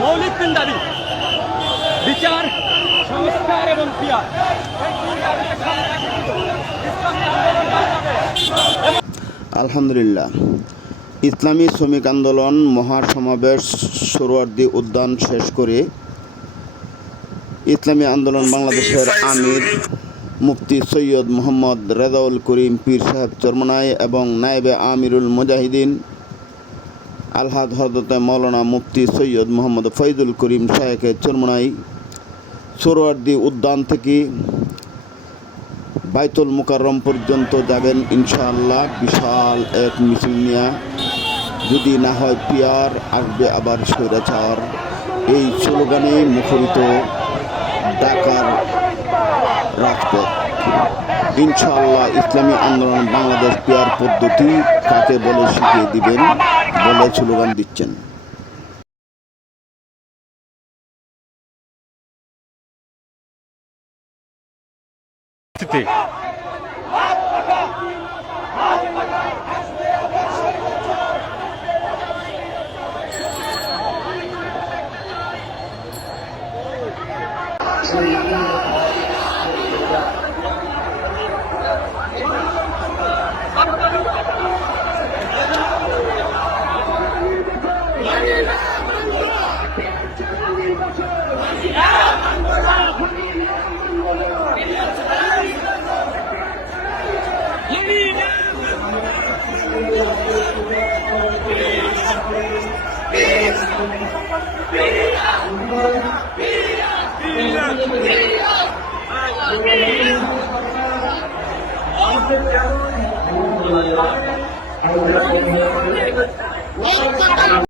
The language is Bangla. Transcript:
মৌলিক তিন দাবি বিচার সংস্কার এবং পিয়ার আলহামদুলিল্লাহ। ইসলামী শ্রমিক আন্দোলন মহাসমাবেশ সোহরাওয়ার্দী উদ্যান শেষ করে ইসলামী আন্দোলন বাংলাদেশের আমির মুফতি সৈয়দ মোহাম্মদ রেজাউল করিম পীর সাহেব চরমনাই এবং নায়েবে আমিরুল মুজাহিদিন আলহাদ হরদতে মৌলানা মুফতি সৈয়দ মোহাম্মদ ফৈজুল করিম শাহেকে চরমনাই সোহরাওয়ার্দী উদ্যান থেকে বাইতুল মুকাররম পর্যন্ত যাবেন ইনশাআল্লাহ। বিশাল এক মিছিল নিয়ে যদি না হয় পিয়ার, আসবে আবার স্বৈরাচার। এই স্লোগানে মুখরিত ঢাকার রাজপথ। ইনশাআল্লাহ ইসলামী আন্দোলন বাংলাদেশ পিয়ার পদ্ধতি কাকে বলে শিখিয়ে দিবেন বলে স্লোগান দিচ্ছেন। Peace. Thank you.